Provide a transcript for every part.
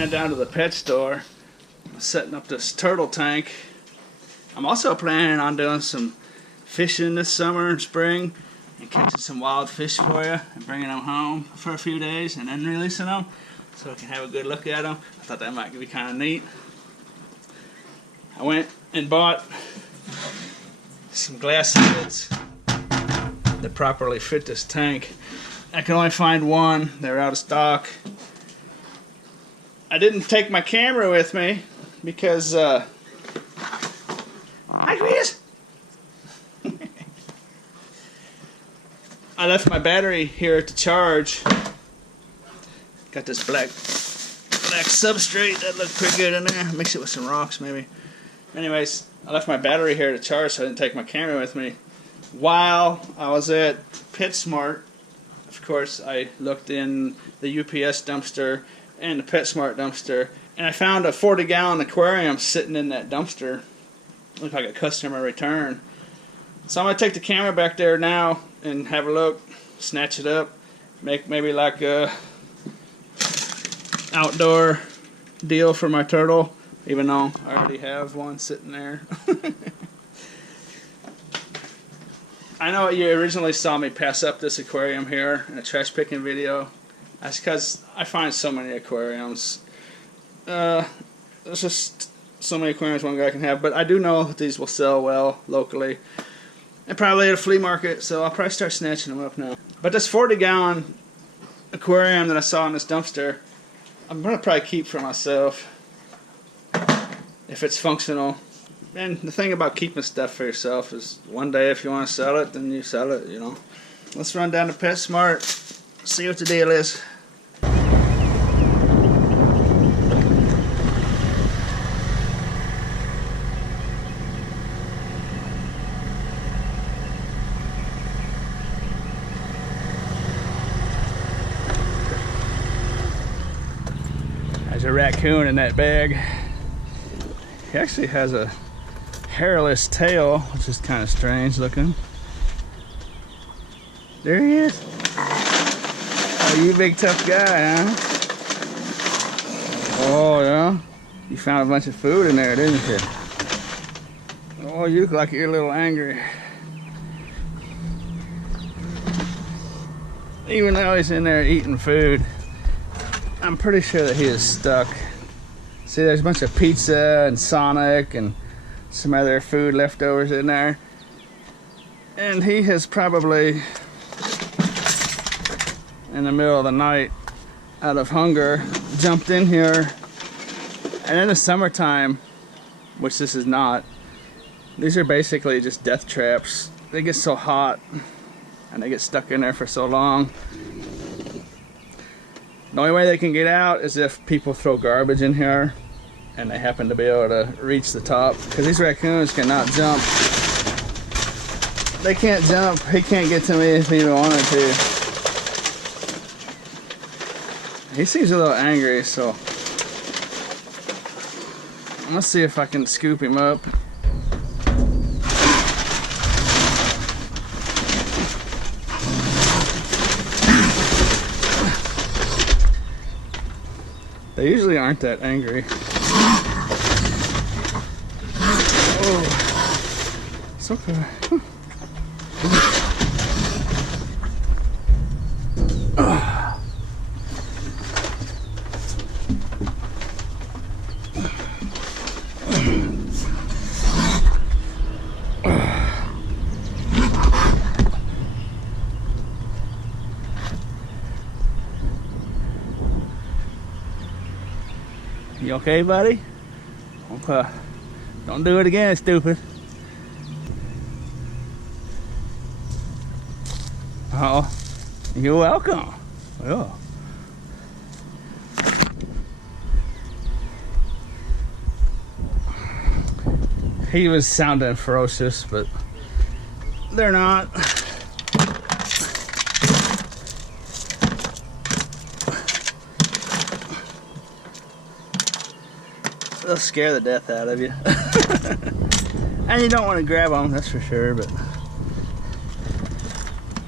ran down to the pet store. I'm setting up this turtle tank. I'm also planning on doing some fishing this summer and spring and catching some wild fish for you and bringing them home for a few days and then releasing them so we can have a good look at them. I thought that might be kind of neat. I went and bought some glass lids that properly fit this tank. I can only find one. They're out of stock. I didn't take my camera with me because hi Chris! I left my battery here to charge. Got this black substrate that looked pretty good in there. Mix it with some rocks maybe. Anyways, I left my battery here to charge, so I didn't take my camera with me. While I was at PetSmart, of course, I looked in the UPS dumpster and the PetSmart dumpster, and I found a 40-gallon aquarium sitting in that dumpster. Looked like a customer return. So I'm going to take the camera back there now and have a look, snatch it up, make maybe like a outdoor deal for my turtle, even though I already have one sitting there. I know you originally saw me pass up this aquarium here in a trash picking video. That's because I find so many aquariums. There's just so many aquariums one guy can have, but I do know that these will sell well locally and probably at a flea market, so I'll probably start snatching them up now. But this 40-gallon aquarium that I saw in this dumpster, I'm going to probably keep for myself if it's functional. And the thing about keeping stuff for yourself is one day if you want to sell it, then you sell it, you know. Let's run down to PetSmart, see what the deal is. There's a raccoon in that bag. He actually has a hairless tail, which is kind of strange looking. There he is. Oh, you big tough guy, huh? Oh, yeah? You found a bunch of food in there, didn't you? Oh, you look like you're a little angry. Even though he's in there eating food, I'm pretty sure that he is stuck. See, there's a bunch of pizza and Sonic and some other food leftovers in there. And he has probably, in the middle of the night, out of hunger, jumped in here. And in the summertime, which this is not, these are basically just death traps. They get so hot and they get stuck in there for so long. The only way they can get out is if people throw garbage in here and they happen to be able to reach the top, because these raccoons cannot jump. They can't jump. He can't get to me if he even wanted to. He seems a little angry, so I'm gonna see if I can scoop him up. They usually aren't that angry. Oh, it's okay. You okay, buddy? Okay. Don't do it again, stupid. Oh, you're welcome. Yeah. He was sounding ferocious, but they're not. They'll scare the death out of you. And you don't want to grab them, that's for sure, but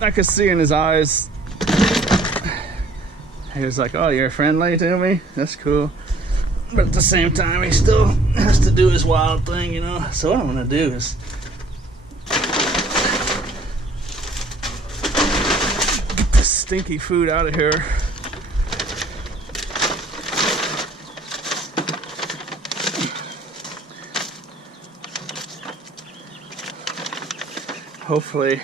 I could see in his eyes, he was like, oh, you're friendly to me? That's cool. but at the same time, he still has to do his wild thing, you know. So what I'm gonna do is get this stinky food out of here. Hopefully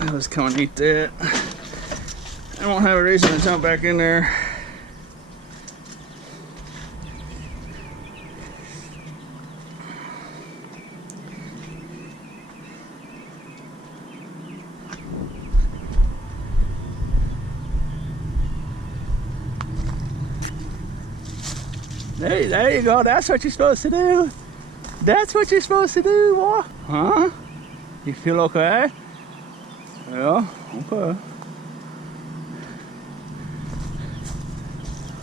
I'll just come and eat that. I won't have a reason to jump back in there. There you go. That's what you're supposed to do. That's what you're supposed to do, boy. Huh? You feel okay? Yeah, okay.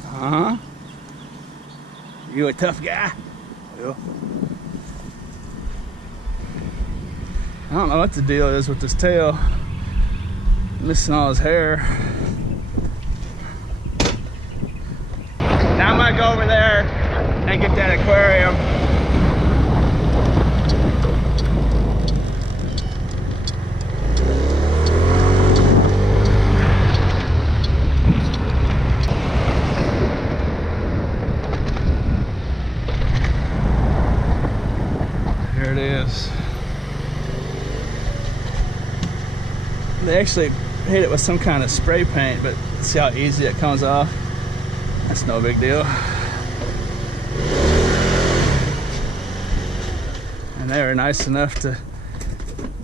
Huh? You a tough guy? Yeah. I don't know what the deal is with this tail. Missing all his hair. Now I'm gonna go over there and get that aquarium. Here it is. They actually hit it with some kind of spray paint, but see how easy it comes off? That's no big deal. And they were nice enough to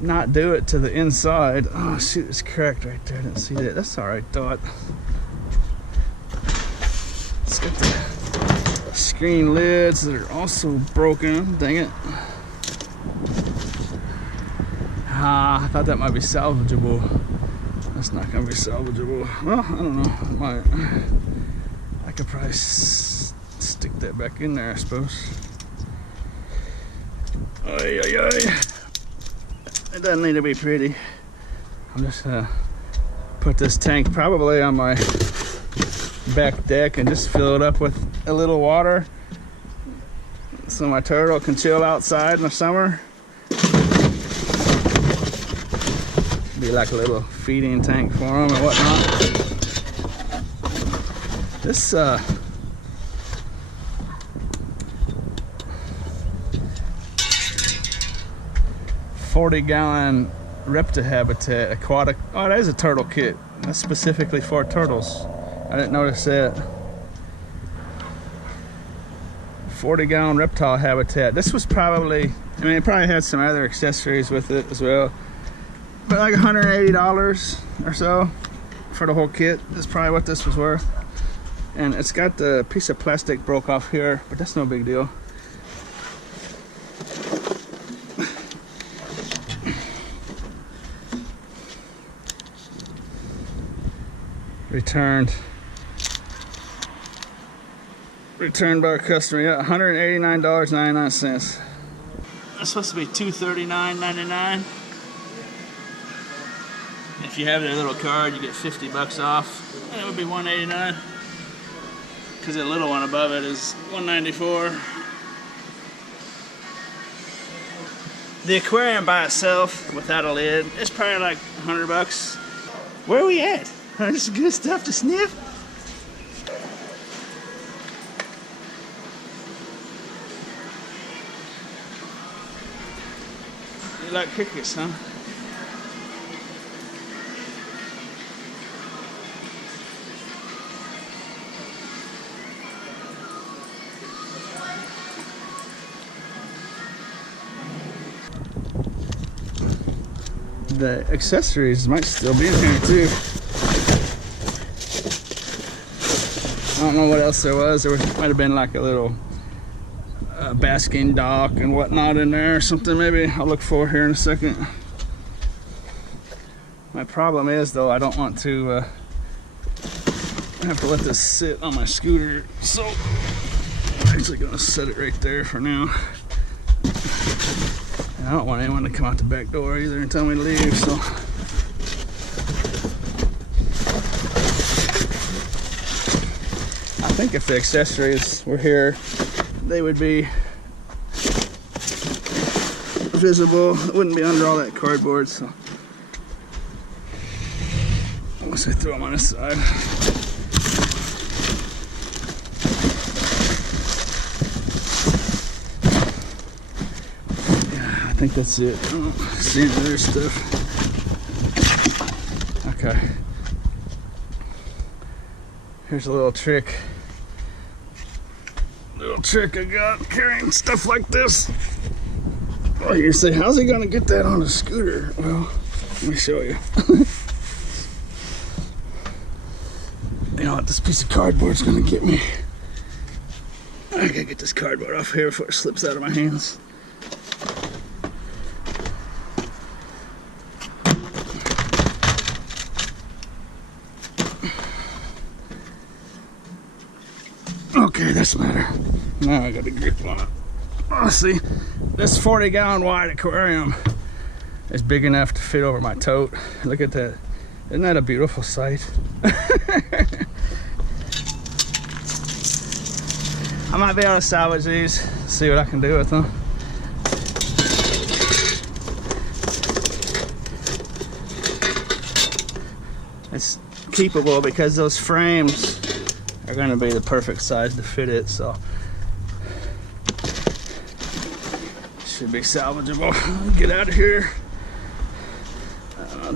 not do it to the inside. Oh shoot, it's cracked right there. I didn't see that. That's alright, thought. Let's get the screen lids that are also broken. Dang it. Ah, I thought that might be salvageable. That's not gonna be salvageable. Well, I don't know. It might. I could probably stick that back in there, I suppose. Ay, ay, ay. It doesn't need to be pretty. I'm just gonna put this tank probably on my back deck and just fill it up with a little water so my turtle can chill outside in the summer. Be like a little feeding tank for them and whatnot. This 40-gallon reptile habitat aquatic. Oh, that is a turtle kit. That's specifically for turtles. I didn't notice that. 40-gallon reptile habitat. This was probably, I mean, it probably had some other accessories with it as well, but like $180 or so for the whole kit is probably what this was worth. And it's got the piece of plastic broke off here, but that's no big deal. Returned by our customer. Yeah, $189.99. It's supposed to be $239.99. If you have their little card, you get 50 bucks off, and it would be $189. Because the little one above it is $194. The aquarium by itself, without a lid, is probably like 100 bucks. Where are we at? This is good stuff to sniff. You like crickets, huh? The accessories might still be in here too. I don't know what else there was. There might have been like a little basking dock and whatnot in there or something. Maybe I'll look for here in a second. My problem is though, I don't want to have to let this sit on my scooter, so I'm actually gonna set it right there for now. And I don't want anyone to come out the back door either and tell me to leave, so think if the accessories were here, they would be visible. It wouldn't be under all that cardboard, so unless I throw them on this side. Yeah, I think that's it. I don't see any other stuff. Okay. Here's a little trick. I got carrying stuff like this. Oh, you say, how's he gonna get that on a scooter? Well, let me show you. You know what? This piece of cardboard's gonna get me. I gotta get this cardboard off here before it slips out of my hands. Okay, that's better. Now I got a grip on it. Oh, see, this 40-gallon wide aquarium is big enough to fit over my tote. Look at that. Isn't that a beautiful sight? I might be able to salvage these, see what I can do with them. It's keepable because those frames are going to be the perfect size to fit it, so should be salvageable. Get out of here.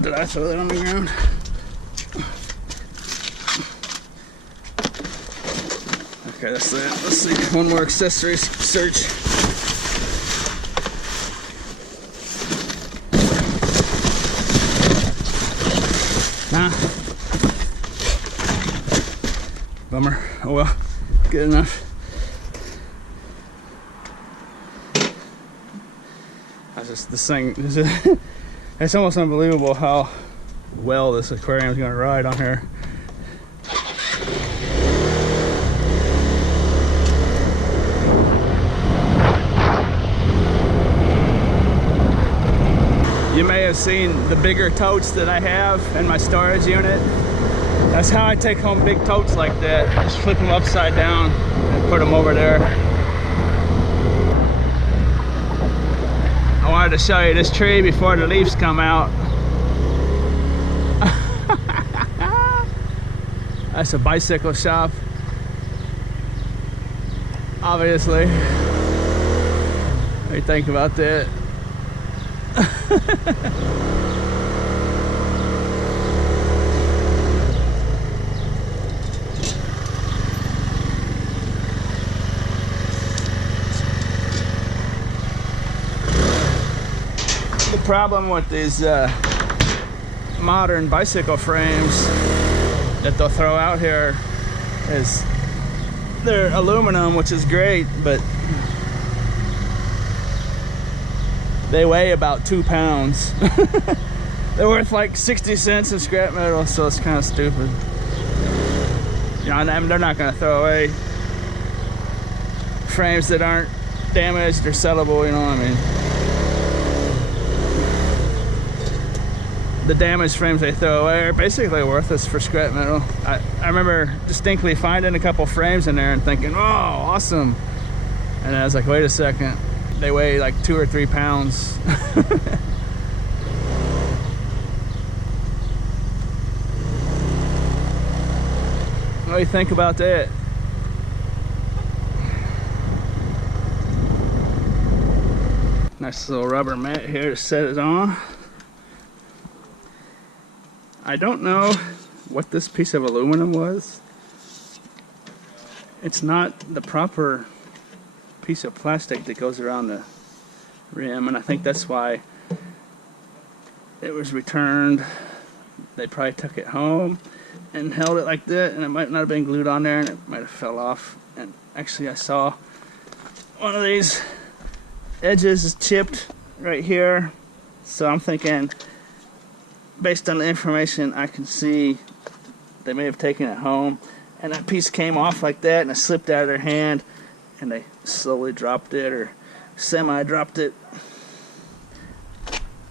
Did I throw that on the ground? Okay, that's it. Let's see, one more accessory search. Nah. Bummer. Oh well, good enough. This thing, it's almost unbelievable how well this aquarium is going to ride on here. You may have seen the bigger totes that I have in my storage unit. That's how I take home big totes like that. Just flip them upside down and put them over there. I wanted to show you this tree before the leaves come out. That's a bicycle shop, obviously. What do you think about that? The problem with these modern bicycle frames that they'll throw out here is they're aluminum, which is great, but they weigh about 2 pounds. They're worth like 60 cents in scrap metal, so it's kind of stupid. You know, and they're not going to throw away frames that aren't damaged or sellable, you know what I mean? The damaged frames they throw away are basically worthless for scrap metal. I remember distinctly finding a couple frames in there and thinking, oh, awesome. And I was like, wait a second. They weigh like 2 or 3 pounds. What do you think about that? Nice little rubber mat here to set it on. I don't know what this piece of aluminum was. It's not the proper piece of plastic that goes around the rim, and I think that's why it was returned. They probably took it home and held it like that, and it might not have been glued on there, and it might have fell off. And actually I saw one of these edges is chipped right here, so I'm thinking, based on the information I can see, they may have taken it home, and that piece came off like that, and it slipped out of their hand, and they slowly dropped it, or semi-dropped it,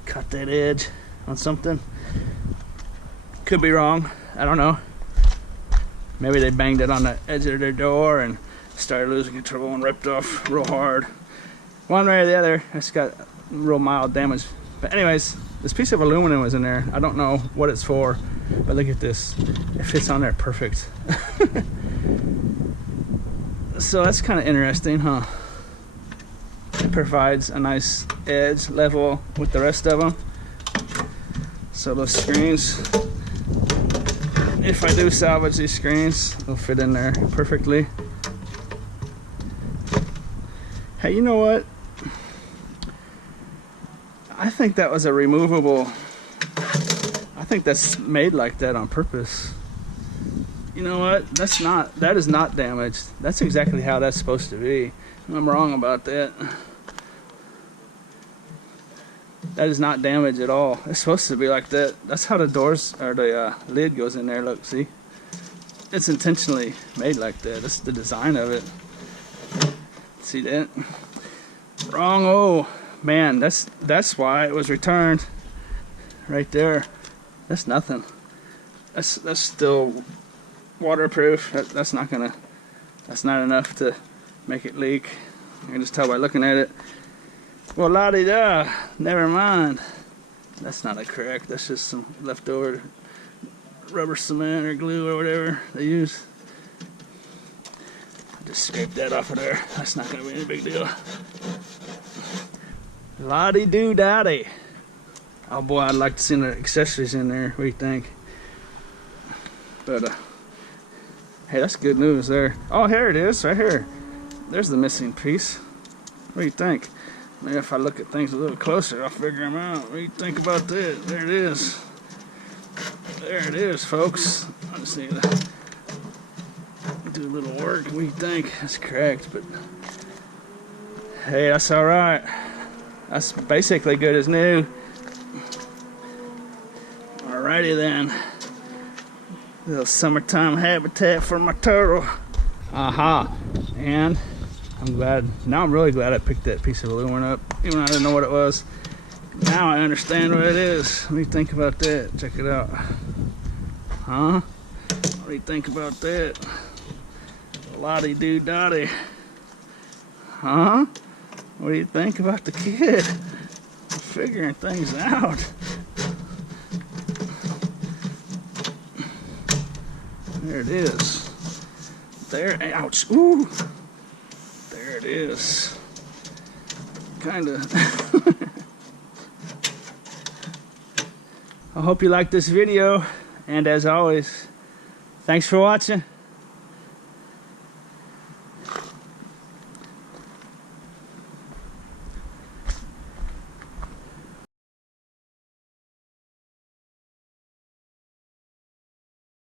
cut that edge on something. Could be wrong, I don't know. Maybe they banged it on the edge of their door and started losing control and ripped off real hard. One way or the other, it's got real mild damage. But anyways, this piece of aluminum was in there. I don't know what it's for, but look at this. It fits on there perfect. So that's kind of interesting, huh? It provides a nice edge level with the rest of them. So those screens, if I do salvage these screens, they'll fit in there perfectly. Hey, you know what? I think that was a removable. I think that's made like that on purpose. You know what? That is not damaged. That's exactly how that's supposed to be. I'm wrong about that. That is not damaged at all. It's supposed to be like that. That's how the doors or the lid goes in there. Look, see? It's intentionally made like that. That's the design of it. See that? Wrong. Oh man, that's why it was returned. Right there. That's nothing. That's still waterproof. That's not enough to make it leak. You can just tell by looking at it. Well, la-di-da, never mind. That's not a crack, that's just some leftover rubber cement or glue or whatever they use. I just scraped that off of there. That's not gonna be any big deal. La-di-do-da-di. Oh boy, I'd like to see the accessories in there. What do you think? But, hey, that's good news there. Oh, here it is, right here. There's the missing piece. What do you think? Maybe if I look at things a little closer, I'll figure them out. What do you think about that? There it is. There it is, folks. I just need to do a little work. What do you think? That's cracked, but hey, that's all right. That's basically good as new. Alrighty then. Little summertime habitat for my turtle. Aha. And I'm glad, now I'm really glad I picked that piece of aluminum up, even though I didn't know what it was. Now I understand what it is. What do you think about that? Check it out. Huh? What do you think about that? Lottie-doo-dotty. Huh? What do you think about the kid? Figuring things out. There it is. There, ouch, ooh. There it is. Kinda. I hope you liked this video, and as always, thanks for watching.